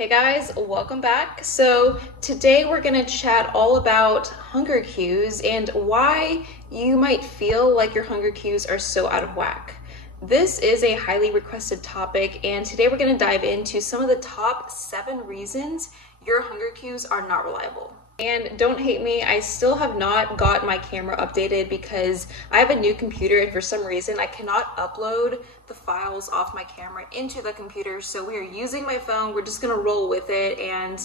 Hey guys, welcome back. So today we're going to chat all about hunger cues and why you might feel like your hunger cues are so out of whack. This is a highly requested topic, and today we're going to dive into some of the top 7 reasons your hunger cues are not reliable. And don't hate me, I still have not got my camera updated because I have a new computer and for some reason I cannot upload the files off my camera into the computer. So we are using my phone, we're just gonna roll with it and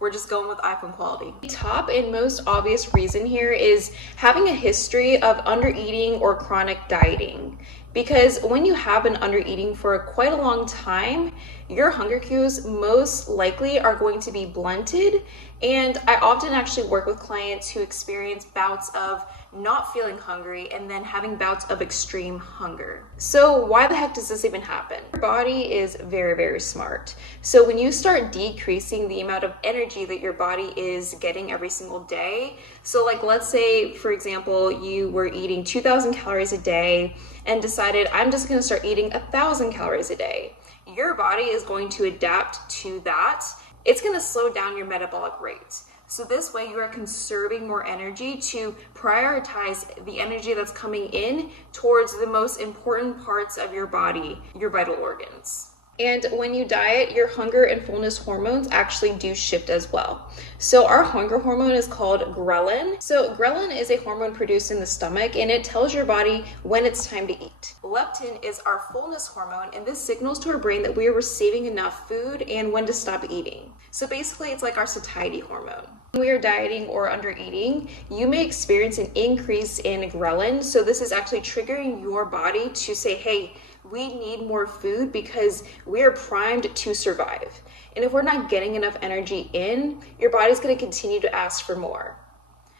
we're just going with iPhone quality. The top and most obvious reason here is having a history of undereating or chronic dieting. Because when you have been undereating for quite a long time, your hunger cues most likely are going to be blunted. And I often actually work with clients who experience bouts of not feeling hungry and then having bouts of extreme hunger. So why the heck does this even happen? Your body is very, very smart. So when you start decreasing the amount of energy that your body is getting every single day, so like let's say, for example, you were eating 2,000 calories a day and decided, I'm just gonna start eating 1,000 calories a day. Your body is going to adapt to that. It's gonna slow down your metabolic rate. So this way you are conserving more energy to prioritize the energy that's coming in towards the most important parts of your body, your vital organs. And when you diet, your hunger and fullness hormones actually do shift as well. So our hunger hormone is called ghrelin. So ghrelin is a hormone produced in the stomach and it tells your body when it's time to eat. Leptin is our fullness hormone and this signals to our brain that we are receiving enough food and when to stop eating. So basically it's like our satiety hormone. When we are dieting or under eating, you may experience an increase in ghrelin. So this is actually triggering your body to say, hey, we need more food because we are primed to survive. And if we're not getting enough energy in, your body's going to continue to ask for more.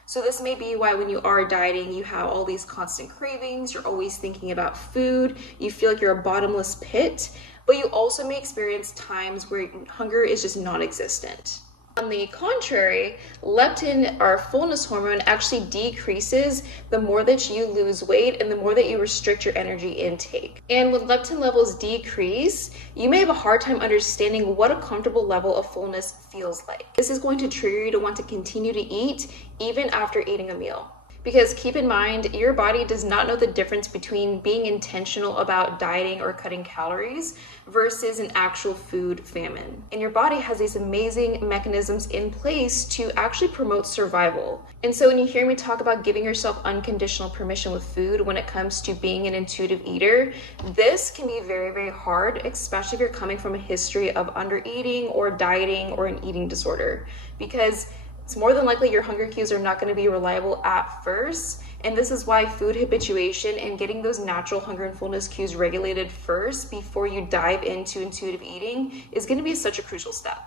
So this may be why when you are dieting, you have all these constant cravings, you're always thinking about food, you feel like you're a bottomless pit, but you also may experience times where hunger is just non-existent. On the contrary, leptin, our fullness hormone, actually decreases the more that you lose weight and the more that you restrict your energy intake. And when leptin levels decrease, you may have a hard time understanding what a comfortable level of fullness feels like. This is going to trigger you to want to continue to eat even after eating a meal. Because keep in mind, your body does not know the difference between being intentional about dieting or cutting calories versus an actual food famine. And your body has these amazing mechanisms in place to actually promote survival. And so when you hear me talk about giving yourself unconditional permission with food when it comes to being an intuitive eater, this can be very, very hard, especially if you're coming from a history of undereating or dieting or an eating disorder. Because it's more than likely your hunger cues are not going to be reliable at first. And this is why food habituation and getting those natural hunger and fullness cues regulated first before you dive into intuitive eating is going to be such a crucial step.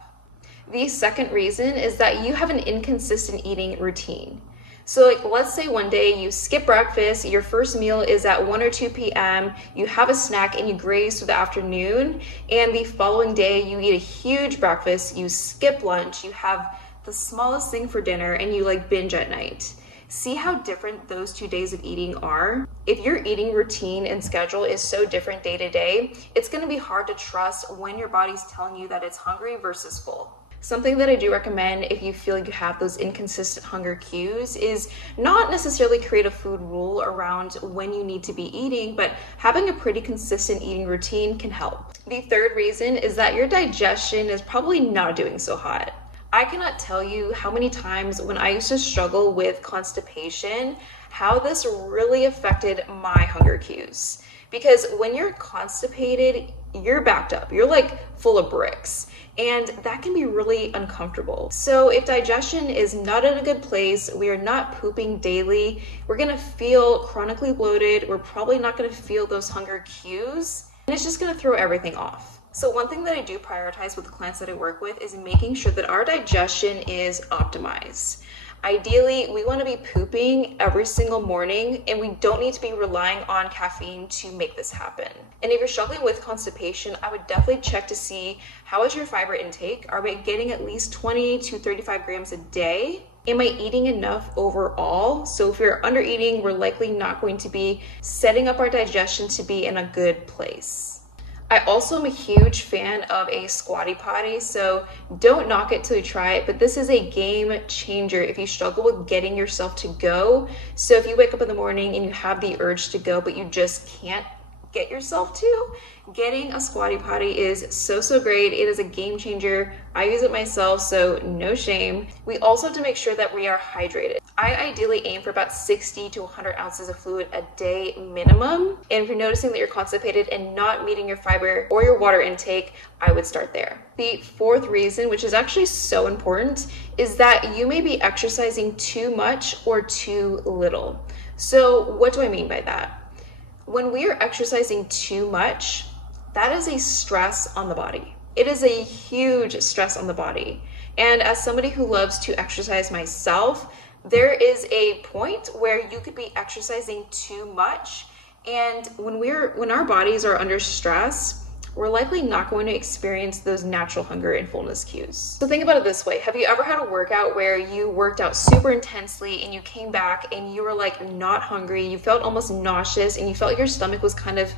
The second reason is that you have an inconsistent eating routine. So like, let's say one day you skip breakfast, your first meal is at 1 or 2 p.m., you have a snack and you graze through the afternoon, and the following day you eat a huge breakfast, you skip lunch, you have the smallest thing for dinner, and you like binge at night. See how different those 2 days of eating are? If your eating routine and schedule is so different day to day, it's gonna be hard to trust when your body's telling you that it's hungry versus full. Something that I do recommend if you feel like you have those inconsistent hunger cues is not necessarily create a food rule around when you need to be eating, but having a pretty consistent eating routine can help. The third reason is that your digestion is probably not doing so hot. I cannot tell you how many times when I used to struggle with constipation, how this really affected my hunger cues. Because when you're constipated, you're backed up. You're like full of bricks. And that can be really uncomfortable. So if digestion is not in a good place, we are not pooping daily, we're gonna feel chronically bloated, we're probably not gonna feel those hunger cues, and it's just gonna throw everything off. So one thing that I do prioritize with the clients that I work with is making sure that our digestion is optimized. Ideally, we want to be pooping every single morning, and we don't need to be relying on caffeine to make this happen. And if you're struggling with constipation, I would definitely check to see how is your fiber intake? Are we getting at least 20 to 35 grams a day? Am I eating enough overall? So if you're under eating, we're likely not going to be setting up our digestion to be in a good place. I also am a huge fan of a squatty potty, so don't knock it till you try it, but this is a game changer if you struggle with getting yourself to go. So if you wake up in the morning and you have the urge to go, but you just can't get yourself to, getting a squatty potty is so great. It is a game changer. I use it myself, so no shame. We also have to make sure that we are hydrated. I ideally aim for about 60 to 100 ounces of fluid a day minimum. And if you're noticing that you're constipated and not meeting your fiber or your water intake, I would start there. The fourth reason, which is actually so important, is that you may be exercising too much or too little. So what do I mean by that? When we are exercising too much, that is a stress on the body. It is a huge stress on the body. And as somebody who loves to exercise myself, there is a point where you could be exercising too much. And when our bodies are under stress, we're likely not going to experience those natural hunger and fullness cues. So think about it this way. Have you ever had a workout where you worked out super intensely and you came back and you were like not hungry, you felt almost nauseous, and you felt your stomach was kind of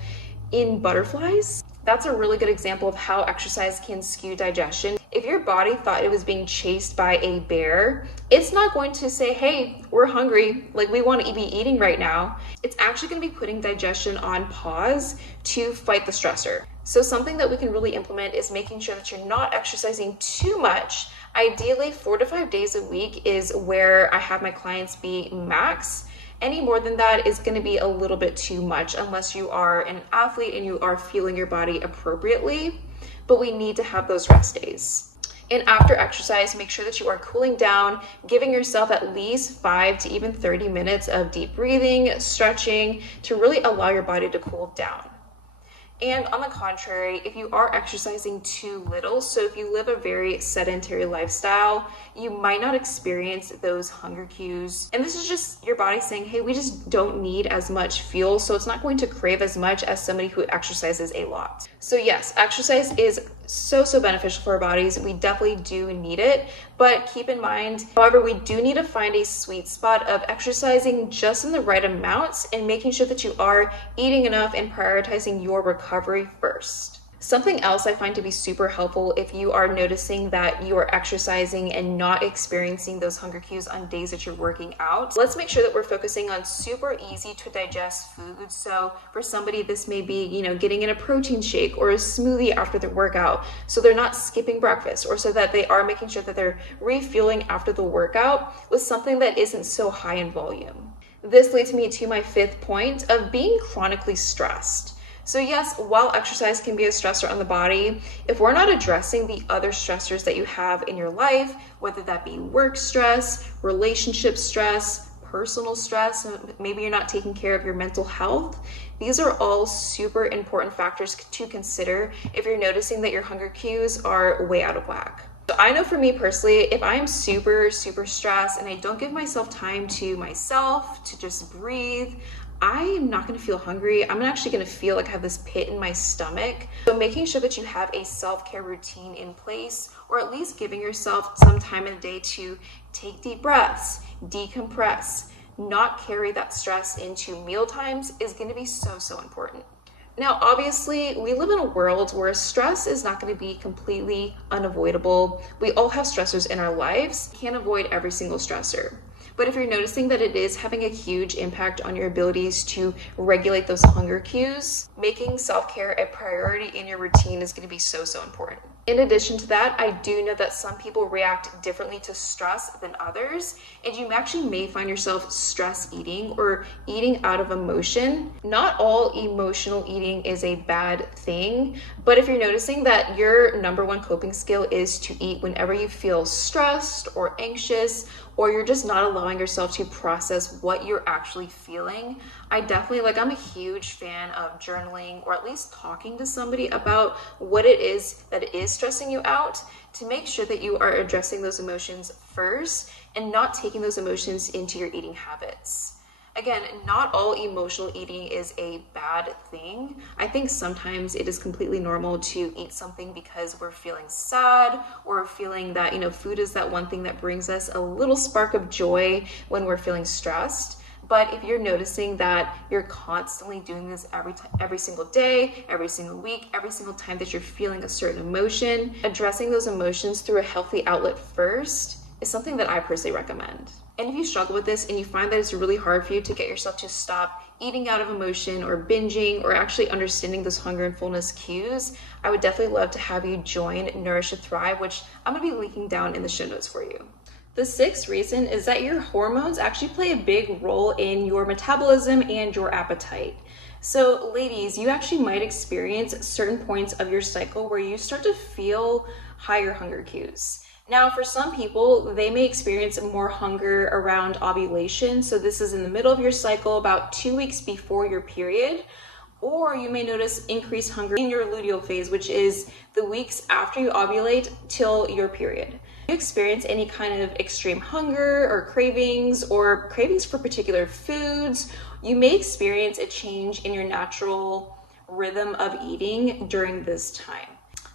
in butterflies? That's a really good example of how exercise can skew digestion. If your body thought it was being chased by a bear, it's not going to say, hey, we're hungry, like we want to be eating right now. It's actually going to be putting digestion on pause to fight the stressor. So something that we can really implement is making sure that you're not exercising too much. Ideally, 4 to 5 days a week is where I have my clients be max. Any more than that is going to be a little bit too much unless you are an athlete and you are fueling your body appropriately, but we need to have those rest days. And after exercise, make sure that you are cooling down, giving yourself at least 5 to even 30 minutes of deep breathing, stretching to really allow your body to cool down. And on the contrary, if you are exercising too little, so if you live a very sedentary lifestyle, you might not experience those hunger cues. And this is just your body saying, hey, we just don't need as much fuel, so it's not going to crave as much as somebody who exercises a lot. So yes, exercise is so beneficial for our bodies. We definitely do need it, but keep in mind, however, we do need to find a sweet spot of exercising just in the right amounts and making sure that you are eating enough and prioritizing your recovery first. Something else I find to be super helpful if you are noticing that you are exercising and not experiencing those hunger cues on days that you're working out, let's make sure that we're focusing on super easy to digest foods. So for somebody, this may be, getting in a protein shake or a smoothie after their workout, so they're not skipping breakfast, or so that they are making sure that they're refueling after the workout with something that isn't so high in volume. This leads me to my fifth point of being chronically stressed. So yes, while exercise can be a stressor on the body, if we're not addressing the other stressors that you have in your life, whether that be work stress, relationship stress, personal stress, maybe you're not taking care of your mental health, these are all super important factors to consider if you're noticing that your hunger cues are way out of whack. So I know for me personally, if I'm super stressed and I don't give myself time to myself to just breathe, I am not going to feel hungry. I'm actually going to feel like I have this pit in my stomach. So making sure that you have a self-care routine in place, or at least giving yourself some time in the day to take deep breaths, decompress, not carry that stress into meal times is going to be so important. Now, obviously, we live in a world where stress is not going to be completely unavoidable. We all have stressors in our lives. Can't avoid every single stressor. But if you're noticing that it is having a huge impact on your abilities to regulate those hunger cues, making self-care a priority in your routine is going to be so important. In addition to that, I do know that some people react differently to stress than others, and you actually may find yourself stress eating or eating out of emotion. Not all emotional eating is a bad thing, but if you're noticing that your number one coping skill is to eat whenever you feel stressed or anxious, or you're just not allowing yourself to process what you're actually feeling, I'm a huge fan of journaling, or at least talking to somebody about what it is that is stressing you out, to make sure that you are addressing those emotions first and not taking those emotions into your eating habits. Again, not all emotional eating is a bad thing. I think sometimes it is completely normal to eat something because we're feeling sad, or feeling that, food is that one thing that brings us a little spark of joy when we're feeling stressed. But if you're noticing that you're constantly doing this every single day, every single week, every single time that you're feeling a certain emotion, addressing those emotions through a healthy outlet first is something that I personally recommend. And if you struggle with this and you find that it's really hard for you to get yourself to stop eating out of emotion or binging or actually understanding those hunger and fullness cues, I would definitely love to have you join Nourish to Thrive, which I'm gonna be linking down in the show notes for you. The sixth reason is that your hormones actually play a big role in your metabolism and your appetite. So ladies, you actually might experience certain points of your cycle where you start to feel higher hunger cues. Now, for some people, they may experience more hunger around ovulation. So this is in the middle of your cycle, about 2 weeks before your period. Or you may notice increased hunger in your luteal phase, which is the weeks after you ovulate till your period. If you experience any kind of extreme hunger or cravings for particular foods, you may experience a change in your natural rhythm of eating during this time.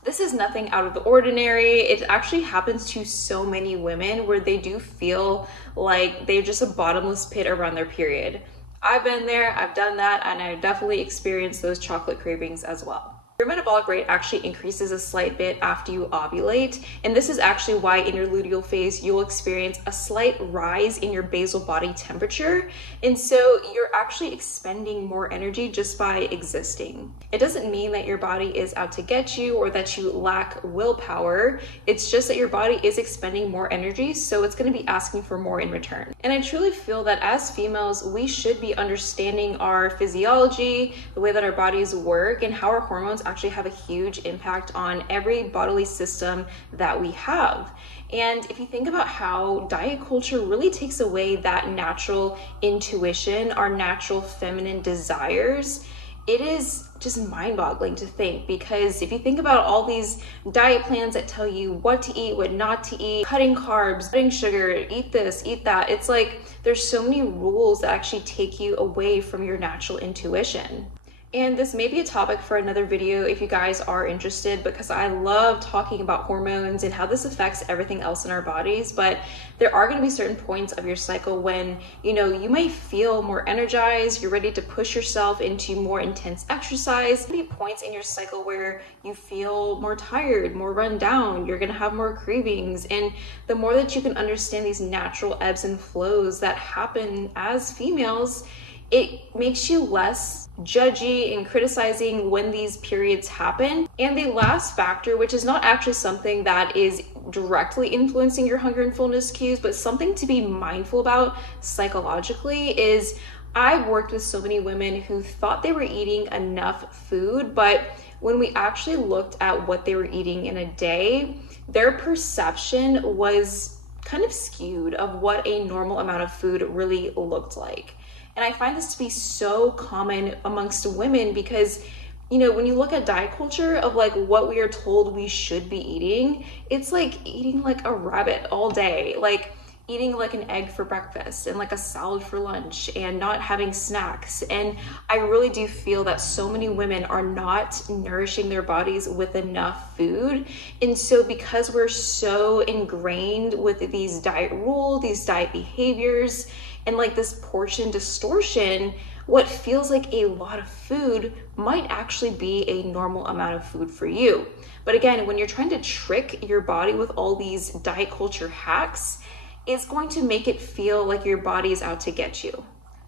This is nothing out of the ordinary. It actually happens to so many women where they do feel like they're just a bottomless pit around their period. I've been there, I've done that, and I've definitely experienced those chocolate cravings as well. Your metabolic rate actually increases a slight bit after you ovulate, and this is actually why in your luteal phase you'll experience a slight rise in your basal body temperature, and so you're actually expending more energy just by existing. It doesn't mean that your body is out to get you or that you lack willpower. It's just that your body is expending more energy, so it's going to be asking for more in return. And I truly feel that as females, we should be understanding our physiology, the way that our bodies work, and how our hormones actually have a huge impact on every bodily system that we have. And if you think about how diet culture really takes away that natural intuition, our natural feminine desires, it is just mind-boggling to think, because if you think about all these diet plans that tell you what to eat, what not to eat, cutting carbs, cutting sugar, eat this, eat that, it's like there's so many rules that actually take you away from your natural intuition. And this may be a topic for another video if you guys are interested, because I love talking about hormones and how this affects everything else in our bodies. But there are going to be certain points of your cycle when, you may feel more energized, you're ready to push yourself into more intense exercise. There may be points in your cycle where you feel more tired, more run down, you're going to have more cravings. And the more that you can understand these natural ebbs and flows that happen as females, it makes you less judgy and criticizing when these periods happen. And the last factor, which is not actually something that is directly influencing your hunger and fullness cues, but something to be mindful about psychologically, is I've worked with so many women who thought they were eating enough food, but when we actually looked at what they were eating in a day, their perception was kind of skewed of what a normal amount of food really looked like. And I find this to be so common amongst women because, when you look at diet culture of like what we are told we should be eating, it's like eating like a rabbit all day, like eating like an egg for breakfast and like a salad for lunch and not having snacks. And I really do feel that so many women are not nourishing their bodies with enough food. And so because we're so ingrained with these diet rules, these diet behaviors, and like this portion distortion, what feels like a lot of food might actually be a normal amount of food for you. But again, when you're trying to trick your body with all these diet culture hacks, it's going to make it feel like your body is out to get you,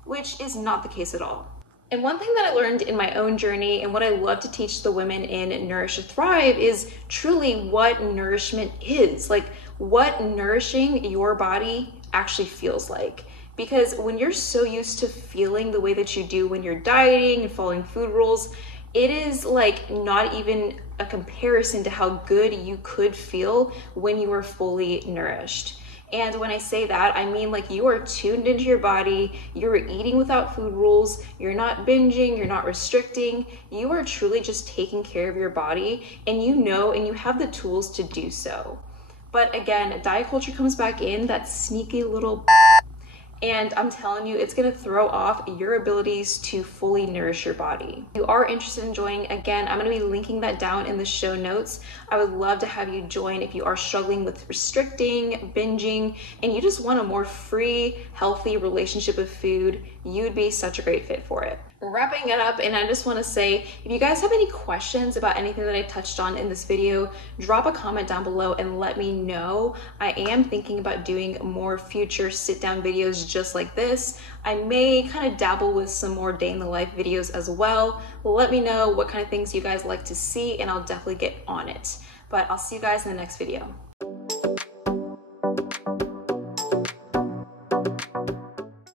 which is not the case at all. And one thing that I learned in my own journey and what I love to teach the women in Nourish to Thrive is truly what nourishment is, like what nourishing your body actually feels like. Because when you're so used to feeling the way that you do when you're dieting and following food rules, it is like not even a comparison to how good you could feel when you are fully nourished. And when I say that, I mean like you are tuned into your body, you're eating without food rules, you're not binging, you're not restricting, you are truly just taking care of your body, and and you have the tools to do so. But again, diet culture comes back in, that sneaky little and I'm telling you, it's gonna throw off your abilities to fully nourish your body. If you are interested in joining, again, I'm gonna be linking that down in the show notes. I would love to have you join if you are struggling with restricting, binging, and you just want a more free, healthy relationship with food. you'd be such a great fit for it. Wrapping it up, and I just want to say, if you guys have any questions about anything that I touched on in this video, drop a comment down below and let me know. I am thinking about doing more future sit-down videos just like this. I may kind of dabble with some more day in the life videos as well. Let me know what kind of things you guys like to see and I'll definitely get on it. But I'll see you guys in the next video.